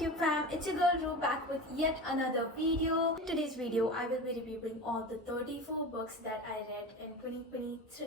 YouTube fam, it's your girl Ru back with yet another video. In today's video, I will be reviewing all the 34 books that I read in 2023.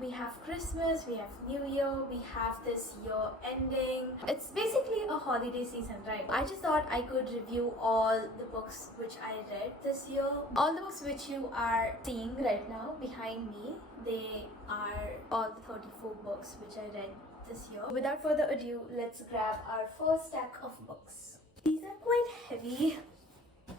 We have Christmas, we have New Year, we have this year ending. It's basically a holiday season, right? I just thought I could review all the books which I read this year. All the books which you are seeing right now behind me, they are all the 34 books which I read this year. Without further ado, let's grab our first stack of books. These are quite heavy.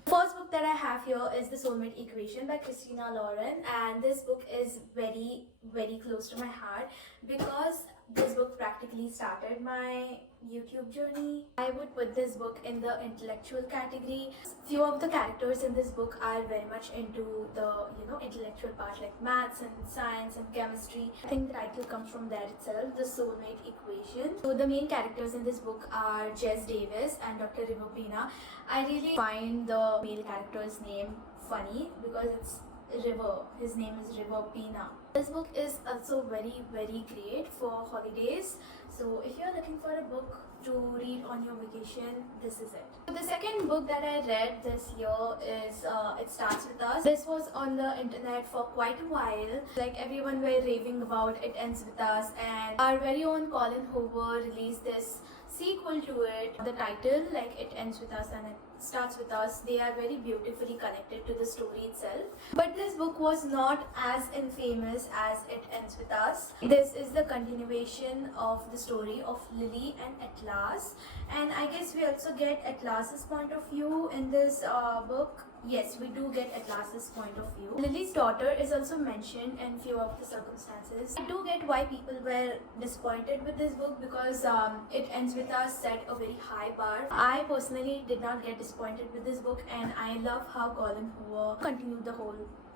First book that I have here is The Soulmate Equation by Christina Lauren, and this book is very close to my heart because this book practically started my YouTube journey. I would put this book in the intellectual category. Few of the characters in this book are very much into the intellectual part, like maths and science and chemistry. I think the title comes from there itself, The Soulmate Equation. So the main characters in this book are Jess Davis and Dr. River Pina. I really find the male character's name funny because it's River. His name is River Pina. This book is also very great for holidays. So if you're looking for a book to read on your vacation, this is it. The second book that I read this year is It Starts With Us. This was on the internet for quite a while. Like everyone were raving about It Ends With Us, and our very own Colin Hoover released this sequel to it. The title, like It Ends With Us and It Starts With Us, they are very beautifully connected to the story itself. But this book was not as infamous as It Ends With Us. This is the continuation of the story of Lily and Atlas, and I guess we also get Atlas's point of view in this book. Yes, we do get Atlas's point of view. Lily's daughter is also mentioned in few of the circumstances. I do get why people were disappointed with this book because It Ends With Us set a very high bar. I personally did not get disappointed with this book, and I love how Colin Hoover continued the whole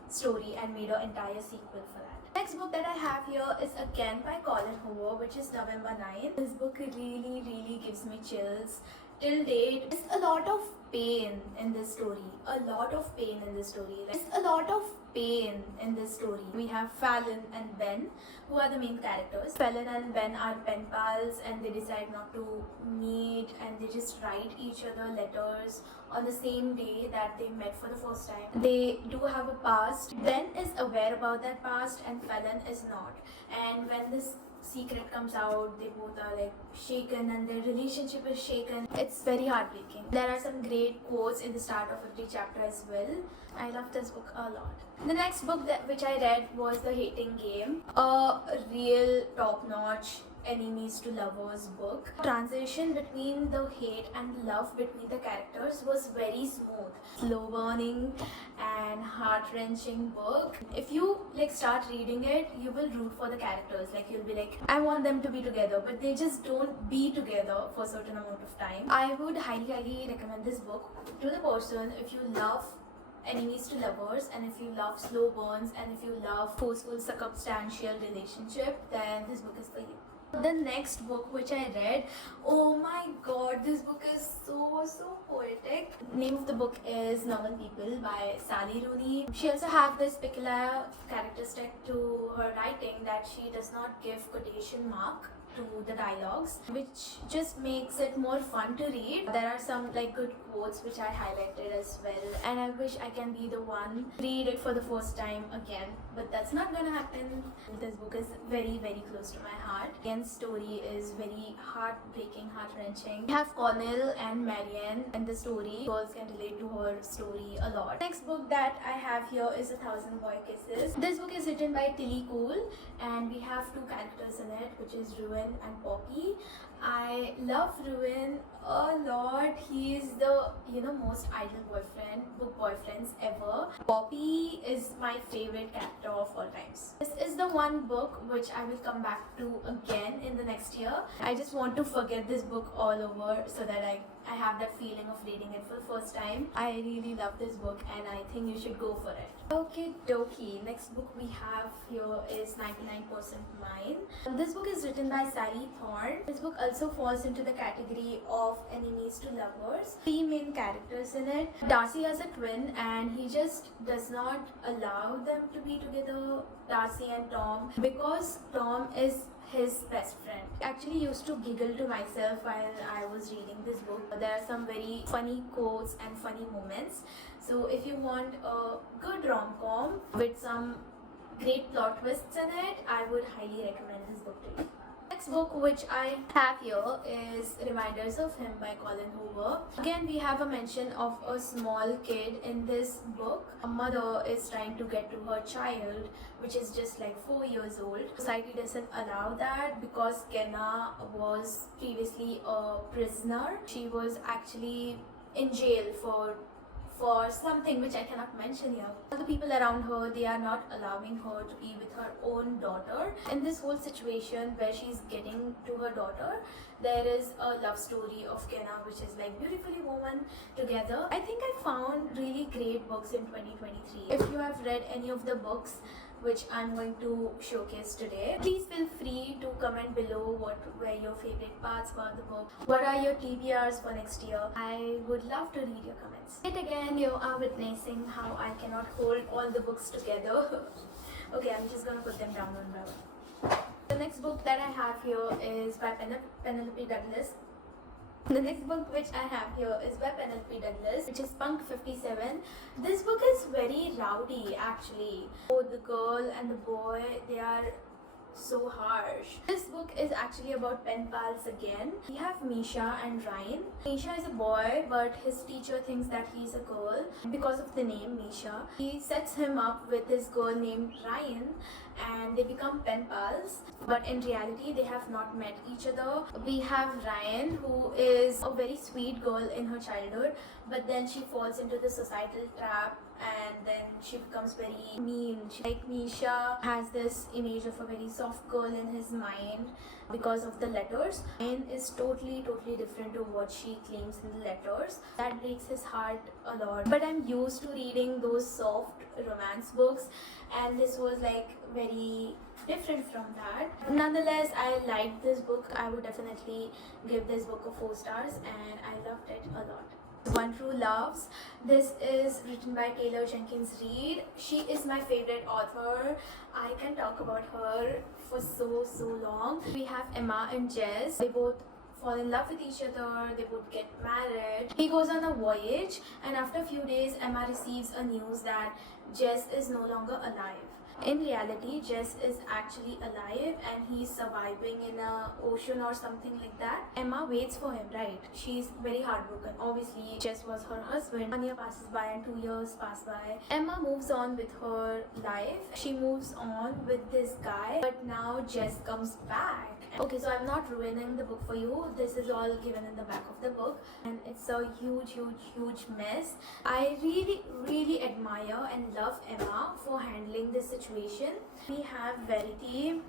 story and made an entire sequel for that. Next book that I have here is again by Colin Hoover, which is November 9th. This book really gives me chills. Till date, there's a lot of pain in this story. We have Fallon and Ben, who are the main characters. Fallon and Ben are pen pals, and they decide not to meet, and they just write each other letters on the same day that they met for the first time. They do have a past. Ben is aware about that past and Fallon is not. And when this secret comes out, they both are like shaken and their relationship is shaken. It's very heartbreaking. There are some great quotes in the start of every chapter as well. I love this book a lot. The next book which I read was The Hating Game, a real top-notch enemies to lovers book. Transition between the hate and love between the characters was very smooth. Slow burning and heart-wrenching book. If you start reading it, you will root for the characters. You'll be like, I want them to be together, but they just don't be together for a certain amount of time. I would highly recommend this book to the person if you love enemies to lovers, and if you love slow burns, and if you love forceful circumstantial relationship, then this book is for you. The next book which I read, oh my god, this book is so poetic. Name of the book is Normal People by Sally Rooney. She also has this peculiar characteristic to her writing that she does not give quotation mark to the dialogues, which just makes it more fun to read. There are some good quotes which I highlighted as well, and I wish I can be the one read it for the first time again, but that's not gonna happen. This book is very close to my heart. Again's story is very heartbreaking, heart-wrenching. We have Cornell and Marianne in the story. Girls can relate to her story a lot. Next book that I have here is A Thousand Boy Kisses. This book is written by Tilly Cole, and we have two characters in it, which is Ruin and Poppy. I love Ruin a lot. He is the most ideal book boyfriends ever. Poppy is my favorite character of all times. This is the one book which I will come back to again in the next year. I just want to forget this book all over so that I have that feeling of reading it for the first time. I really love this book and I think you should go for it. Okay, dokie. Next book we have here is 99% Mine. This book is written by Sally Thorne. This book also falls into the category of enemies to lovers. Three main characters in it. Darcy has a twin and he just does not allow them to be together, Darcy and Tom, because Tom is his best friend. I actually used to giggle to myself while I was reading this book. There are some very funny quotes and funny moments. So if you want a good rom-com with some great plot twists in it, I would highly recommend this book to you. Next book which I have here is Reminders of Him by Colin Hoover. Again, we have a mention of a small kid in this book. A mother is trying to get to her child, which is just like 4 years old. Society doesn't allow that because Kenna was previously a prisoner. She was actually in jail for something which I cannot mention here. All the people around her, they are not allowing her to be with her own daughter. In this whole situation where she's getting to her daughter, there is a love story of Kenna which is like beautifully woven together. I think I found really great books in 2023. If you have read any of the books which I'm going to showcase today, please feel free to comment below what were your favorite parts about the book. What are your TBRs for next year? I would love to read your comments. Yet again, you are witnessing how I cannot hold all the books together. Okay, I'm just gonna put them down one by one. The next book that I have here is by Penelope Douglas. The next book which I have here is by Penelope Douglas, which is Punk 57. This book is very rowdy actually. Both the girl and the boy, they are so harsh. This book is actually about pen pals again. We have Misha and Ryan. Misha is a boy, but his teacher thinks that he's a girl because of the name Misha. He sets him up with this girl named Ryan and they become pen pals, but in reality they have not met each other. We have Ryan, who is a very sweet girl in her childhood, but then she falls into the societal trap and then she becomes very mean. Like Misha has this image of a very soft girl in his mind because of the letters. Ryan is totally different to what she claims in the letters. That breaks his heart a lot. But I'm used to reading those soft romance books and this was like very different from that. Nonetheless, I liked this book. I would definitely give this book a 4 stars and I loved it a lot. One True Loves. This is written by Taylor Jenkins Reid. She is my favorite author. I can talk about her for so long. We have Emma and Jess. They both fall in love with each other, they both get married. He goes on a voyage and after a few days Emma receives a news that Jess is no longer alive. In reality, Jess is actually alive and he's surviving in a ocean or something like that. Emma waits for him, right? She's very heartbroken. Obviously, Jess was her husband. 1 year passes by and 2 years pass by. Emma moves on with her life. She moves on with this guy, but now Jess comes back. Okay, so I'm not ruining the book for you. This is all given in the back of the book and it's a huge mess. I really admire and love Emma for handling this situation. We have Verity.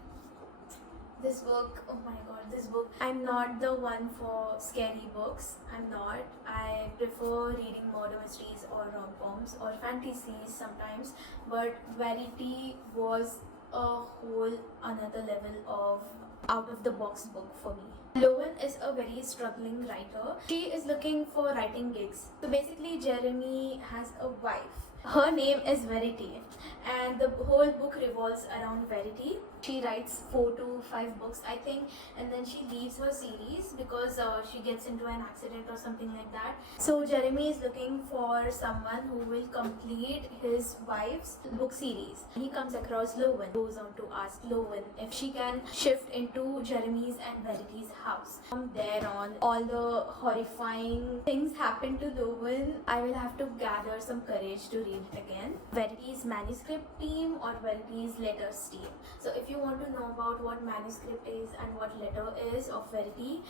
This book, oh my god, this book. I'm not the one for scary books. I'm not. I prefer reading murder mysteries or rom-coms or fantasies sometimes. But Verity was a whole another level of out of the box book for me. Lowen is a very struggling writer. She is looking for writing gigs. So basically Jeremy has a wife. Her name is Verity and the whole book revolves around Verity. She writes 4 to 5 books I think and then she leaves her series because she gets into an accident or something like that. So Jeremy is looking for someone who will complete his wife's book series. He comes across Lowen, goes on to ask Lowen if she can shift into Jeremy's and Verity's house. From there on, all the horrifying things happen to Lowen. I will have to gather some courage to read it again. Verity's manuscript team or Verity's letters team. So if you want to know about what manuscript is and what letter is of Verity,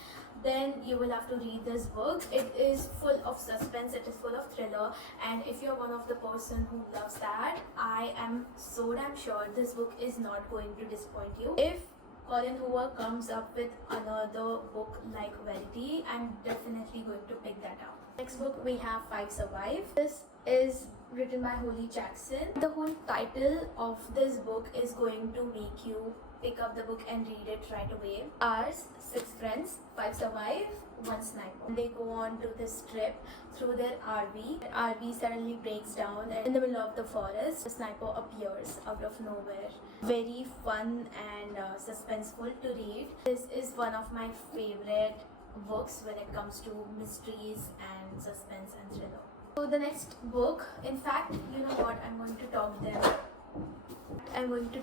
then you will have to read this book. It is full of suspense, it is full of thriller, and if you're one of the person who loves that, I am so damn sure this book is not going to disappoint you. If Colin Hoover comes up with another book like Verity, I'm definitely going to pick that up. Next book we have 5 Survive. This is written by Holly Jackson. The whole title of this book is going to make you pick up the book and read it right away. Ours, 6 friends, 5 survive, 1 sniper. They go on to this trip through their RV. The RV suddenly breaks down and in the middle of the forest, a sniper appears out of nowhere. Very fun and suspenseful to read. This is one of my favorite books when it comes to mysteries and suspense and thriller. So the next book, in fact, you know what, I'm going to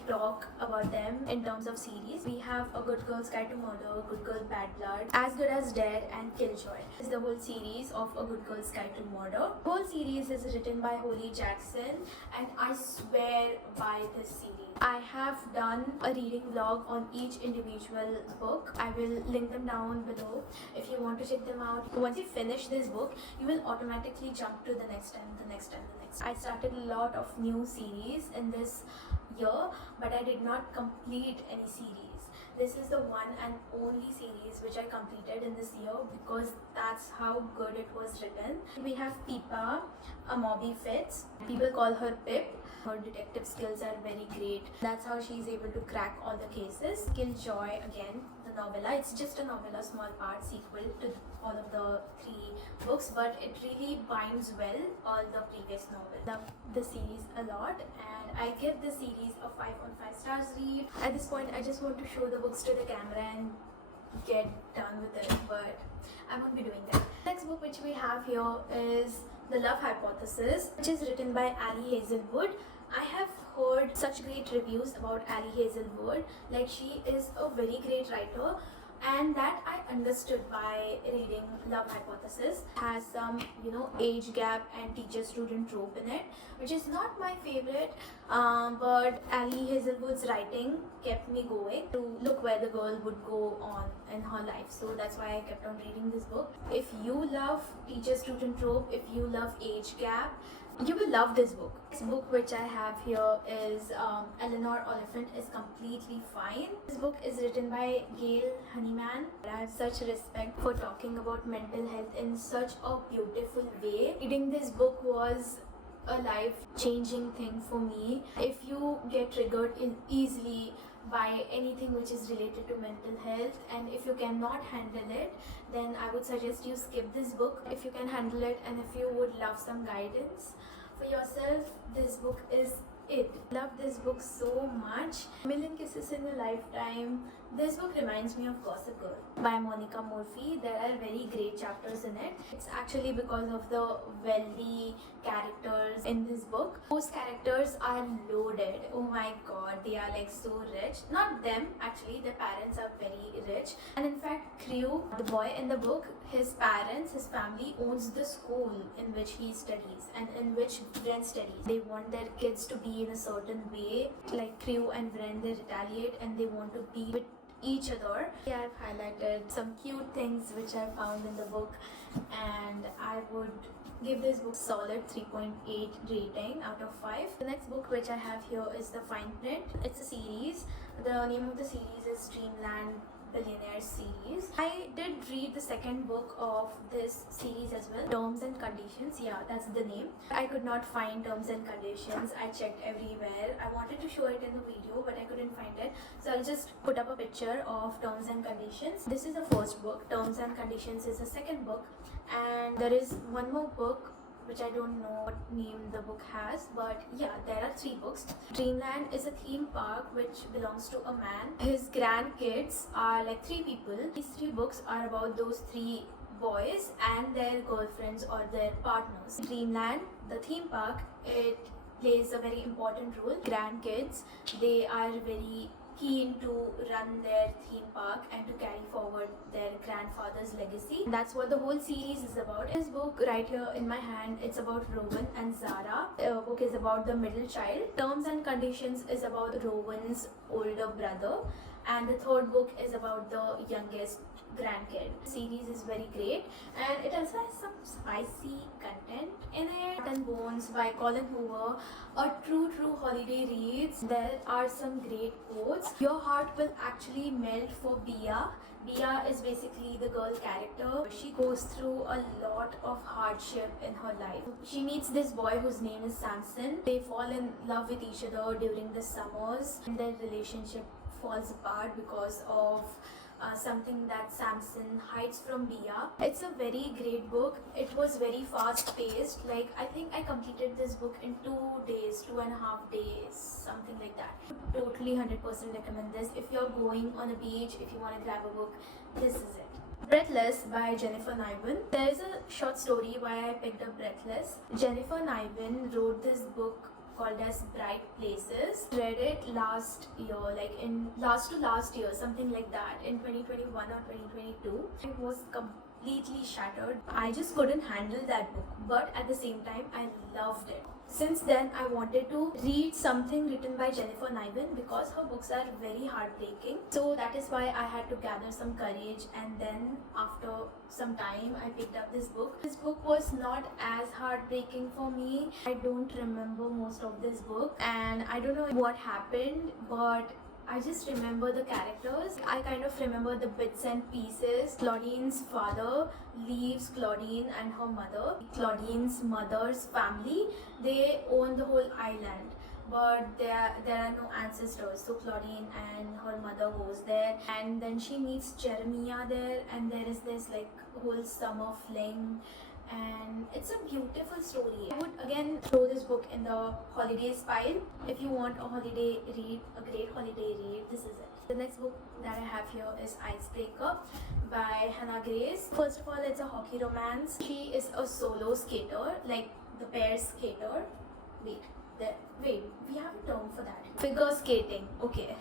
talk about them in terms of series. We have A Good Girl's Guide to Murder, Good Girl Bad Blood, As Good as Dead, and Killjoy. This is the whole series of A Good Girl's Guide to Murder. The whole series is written by Holly Jackson, and I swear by this series. I have done a reading vlog on each individual book. I will link them down below if you want to check them out. Once you finish this book, you will automatically jump to the next and the next and the next. I started a lot of new series in this year, but I did not complete any series. This is the one and only series which I completed in this year because that's how good it was written. We have Pippa, a Moby Fitz. People call her Pip. Her detective skills are very great. That's how she's able to crack all the cases. Killjoy, again, the novella. It's just a novella, small part sequel to all of the 3 books, but it really binds well all the previous novels. Love the series a lot, and I give the series a 5 on 5 stars read. At this point, I just want to show the books to the camera and get done with it, but I won't be doing that. Next book which we have here is The Love Hypothesis, which is written by Ali Hazelwood. I have heard such great reviews about Ali Hazelwood. Like, she is a very great writer, and that I understood by reading Love Hypothesis. It has some, age gap and teacher-student trope in it, which is not my favorite, but Ali Hazelwood's writing kept me going to look where the girl would go on in her life. So that's why I kept on reading this book. If you love teacher-student trope, if you love age gap, you will love this book. This book which I have here is Eleanor Oliphant is Completely Fine. This book is written by Gail Honeyman. I have such respect for talking about mental health in such a beautiful way. Reading this book was a life-changing thing for me. If you get triggered easily by anything which is related to mental health, and if you cannot handle it, then I would suggest you skip this book. If you can handle it, and if you would love some guidance for yourself, this book is it. Love this book so much. Million Kisses in a Lifetime. This book reminds me of Gossip Girl by Monica Murphy. There are very great chapters in it. It's actually because of the wealthy characters in this book. Those characters are loaded. Oh my god, they are like so rich. Not them, actually, their parents are very rich. And in fact, Crew, the boy in the book, his parents, his family owns the school in which he studies and in which Vren studies. They want their kids to be in a certain way. Like Crew and Vren, they retaliate and they want to be with each other. Yeah, I've highlighted some cute things which I found in the book, and I would give this book solid 3.8 rating out of 5. The next book which I have here is The Fine Print. It's a series. The name of the series is Dreamland Billionaire series. I did read the second book of this series as well, Terms and Conditions. Yeah, that's the name. I could not find Terms and Conditions. I checked everywhere. I wanted to show it in the video, but I couldn't find it. So I'll just put up a picture of Terms and Conditions. This is the first book. Terms and Conditions is the second book, and there is one more book which I don't know what name the book has, but yeah, there are 3 books. Dreamland is a theme park which belongs to a man. His grandkids are like 3 people. These 3 books are about those 3 boys and their girlfriends or their partners. Dreamland, the theme park, it plays a very important role. Grandkids, they are very keen to run their theme park and to carry forward their grandfather's legacy. That's what the whole series is about. This book right here in my hand, it's about Rowan and Zara. The book is about the middle child. Terms and Conditions is about Rowan's older brother, and the third book is about the youngest grandkid. The series is very great, and it also has some spicy content in it. Heart and Bones by Colin Hoover, a true holiday reads. There are some great quotes. Your heart will actually melt for Bia. Bia is basically the girl character. She goes through a lot of hardship in her life. She meets this boy whose name is Samson. They fall in love with each other during the summers, and their relationship falls apart because of something that Samson hides from Bia. It's a very great book. It was very fast paced. Like, I think I completed this book in 2 days, 2.5 days, something like that. Totally 100% recommend this. If you're going on a beach, if you want to grab a book, this is it. Breathless by Jennifer Niven. There is a short story why I picked up Breathless. Jennifer Niven wrote this book called as Bright Places. Read it last year, like in last year, something like that, in 2021 or 2022. It was completely shattered. I just couldn't handle that book, but at the same time I loved it. Since then I wanted to read something written by Jennifer Niven because her books are very heartbreaking. So that is why I had to gather some courage, and then after some time I picked up this book. This book was not as heartbreaking for me. I don't remember most of this book and I don't know what happened, but I just remember the characters. I kind of remember the bits and pieces. Claudine's father leaves Claudine and her mother. Claudine's mother's family, they own the whole island, but there are no ancestors. So Claudine and her mother goes there, and then she meets Jeremiah there, and there is this like whole summer fling, and it's a beautiful story. I would again throw this book in the holidays pile. If you want a holiday read, a great holiday read, this is it. The next book that I have here is Icebreaker by Hannah Grace. First of all, it's a hockey romance. She is a solo skater, like the pair skater. Wait, we have a term for that. Figure skating, okay.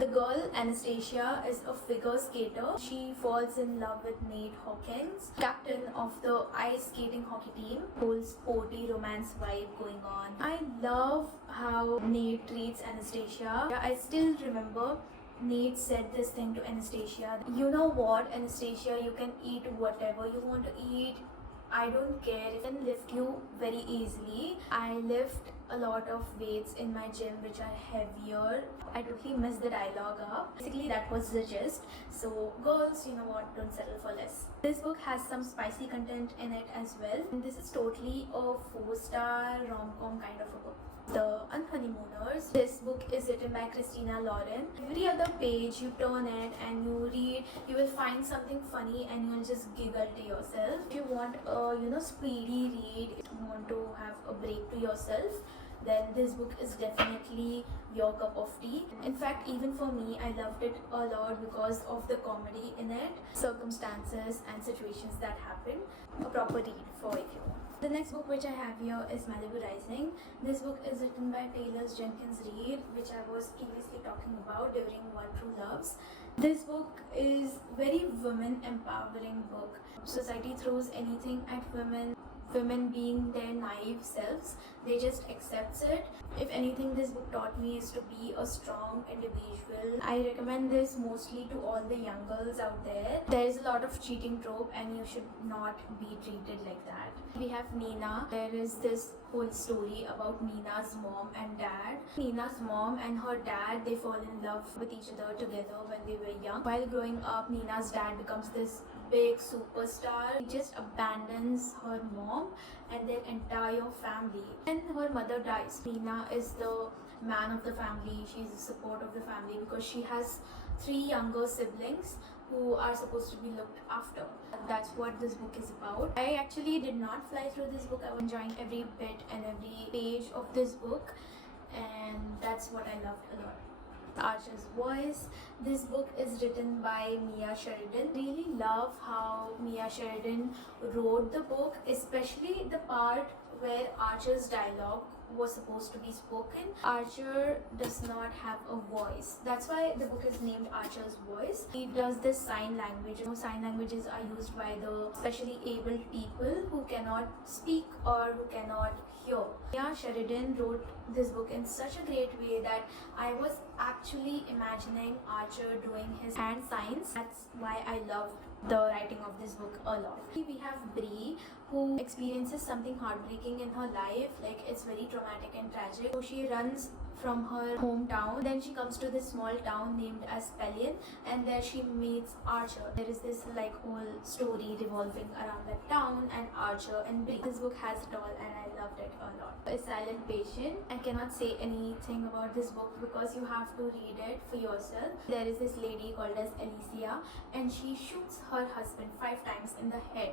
The girl, Anastasia, is a figure skater. She falls in love with Nate Hawkins, captain of the ice skating hockey team. Whole sporty romance vibe going on. I love how Nate treats Anastasia. I still remember Nate said this thing to Anastasia. You know what, Anastasia, you can eat whatever you want to eat. I don't care. It can lift you very easily. I lift a lot of weights in my gym which are heavier. I totally messed the dialogue up. Basically that was the gist. So girls, you know what, don't settle for less. This book has some spicy content in it as well. And this is totally a 4-star rom-com kind of a book. The Unhoneymooners. This book is written by Christina Lauren. Every other page you turn it and you read, you will find something funny and you'll just giggle to yourself. If you want a speedy read, if you want to have a break to yourself, then this book is definitely your cup of tea. In fact, even for me, I loved it a lot because of the comedy in it, circumstances and situations that happen. A proper read for if you want. The next book which I have here is Malibu Rising. This book is written by Taylor Jenkins Reid, which I was previously talking about during One True Loves. This book is very women empowering book. Society throws anything at women being their naive selves, they just accepts it. If anything, this book taught me is to be a strong individual. I recommend this mostly to all the young girls out there. There is a lot of cheating trope and you should not be treated like that. We have Nina. There is this whole story about Nina's mom and dad. Nina's mom and her dad, they fall in love with each other together when they were young. While growing up, Nina's dad becomes this big superstar. He just abandons her mom and their entire family, and her mother dies. Nina is the man of the family. She's the support of the family because she has 3 younger siblings who are supposed to be looked after. That's what this book is about. I actually did not fly through this book. I was enjoying every bit and every page of this book, and that's what I loved a lot. Archer's Voice. This book is written by Mia Sheridan. Really love how Mia Sheridan wrote the book, especially the part where Archer's dialogue was supposed to be spoken. Archer does not have a voice. That's why the book is named Archer's Voice. He does this sign language. Sign languages are used by the specially abled people who cannot speak or who cannot hear. Mia Sheridan wrote this book in such a great way that I was actually imagining Archer doing his hand signs. That's why I love the writing of this book a lot. We have Bree, who experiences something heartbreaking in her life, like it's very traumatic and tragic. So she runs from her hometown, then she comes to this small town named as Pelion, and there she meets Archer. There is this like whole story revolving around that town and Archer and Bree. This book has it all and I loved it a lot. A Silent Patient. I cannot say anything about this book because you have to read it for yourself. There is this lady called as Alicia, and she shoots her husband 5 times in the head,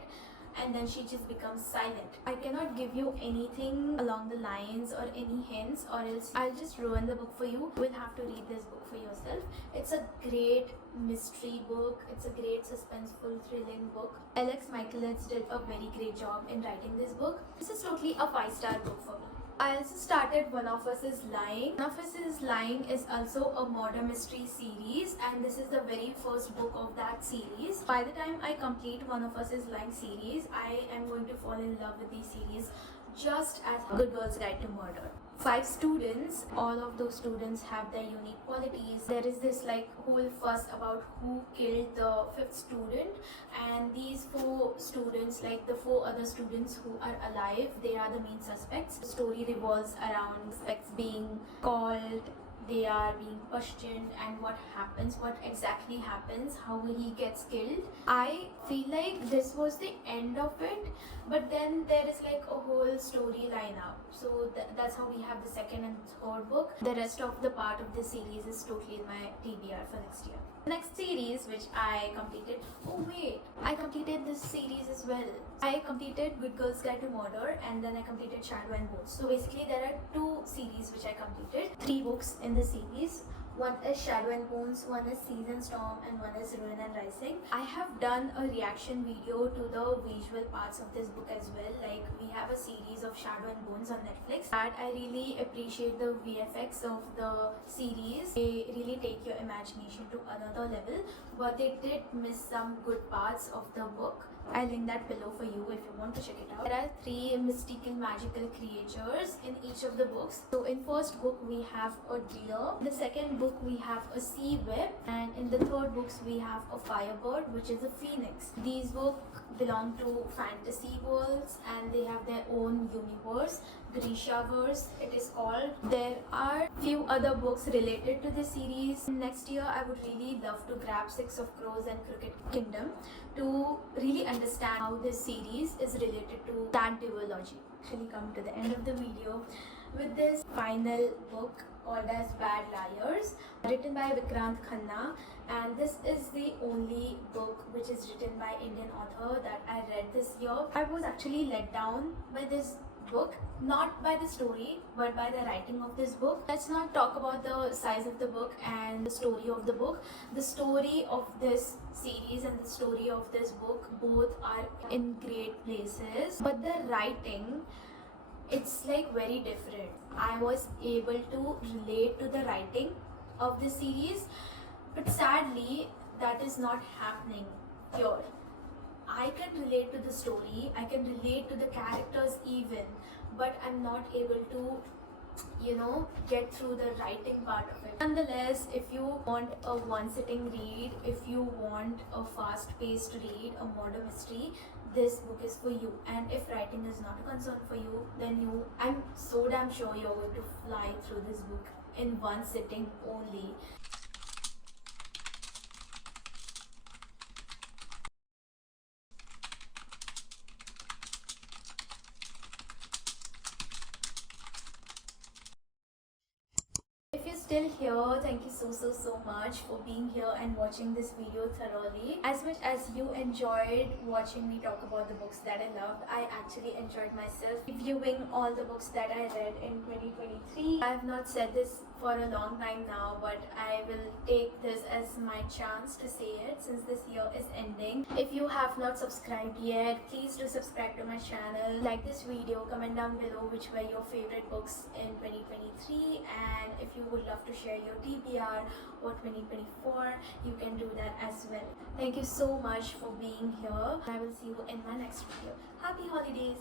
and then she just becomes silent. I cannot give you anything along the lines or any hints, or else I'll just ruin the book for you. You will have to read this book for yourself. It's a great mystery book. It's a great suspenseful, thrilling book. Alex Michaelis did a very great job in writing this book. This is totally a 5-star book for me. I also started One of Us is Lying. One of Us is Lying is also a murder mystery series, and this is the very first book of that series. By the time I complete One of Us is Lying series, I am going to fall in love with these series just as Good Girl's Guide to Murder. 5 students, all of those students have their unique qualities. There is this like whole fuss about who killed the 5th student, and these 4 students, like the 4 other students who are alive, they are the main suspects. The story revolves around suspects being called, they are being questioned, and what exactly happens, how he gets killed. I feel like this was the end of it, but then there is like a whole storyline out. So that's how we have the 2nd and 3rd book. The rest of the part of the series is totally in my TBR for next year. Next series which I completed, I completed this series as well. I completed Good Girl's Guide to Murder, and then I completed Shadow and Bones. So basically there are 2 series which I completed, 3 books in the series. One is Shadow and Bones, one is Season Storm, and one is Ruin and Rising. I have done a reaction video to the visual parts of this book as well. Like we have a series of Shadow and Bones on Netflix. And I really appreciate the VFX of the series. They really take your imagination to another level, but they did miss some good parts of the book. I'll link that below for you if you want to check it out. There are 3 mystical magical creatures in each of the books. So in first book we have a deer, in the second book we have a sea web, and in the third books we have a firebird, which is a phoenix. These books belong to fantasy worlds and they have their own universe, Grishaverse it is called. There are few other books related to this series. Next year I would really love to grab Six of Crows and Crooked Kingdom to really understand how this series is related to that duology. Actually come to the end of the video with this final book called as Bad Liars, written by Vikrant Khanna, and this is the only book which is written by Indian author that I read this year. I was actually let down by this book, not by the story but by the writing of this book. Let's not talk about the size of the book and the story of the book. The story of this series and the story of this book both are in great places, but the writing, it's like very different. I was able to relate to the writing of this series, but sadly that is not happening here. I can relate to the story, I can relate to the characters even, but I'm not able to, get through the writing part of it. Nonetheless, if you want a one-sitting read, if you want a fast-paced read, a murder mystery, this book is for you. And if writing is not a concern for you, then I'm so damn sure you're going to fly through this book in one sitting only. Still here, thank you so much for being here and watching this video thoroughly. As much as you enjoyed watching me talk about the books that I loved, I actually enjoyed myself reviewing all the books that I read in 2023. I have not said this for a long time now, but I will take this as my chance to say it since this year is ending. If you have not subscribed yet, please do subscribe to my channel, like this video, comment down below which were your favorite books in 2023, and if you would love to share your TBR or 2024, you can do that as well. Thank you so much for being here. I will see you in my next video. Happy holidays!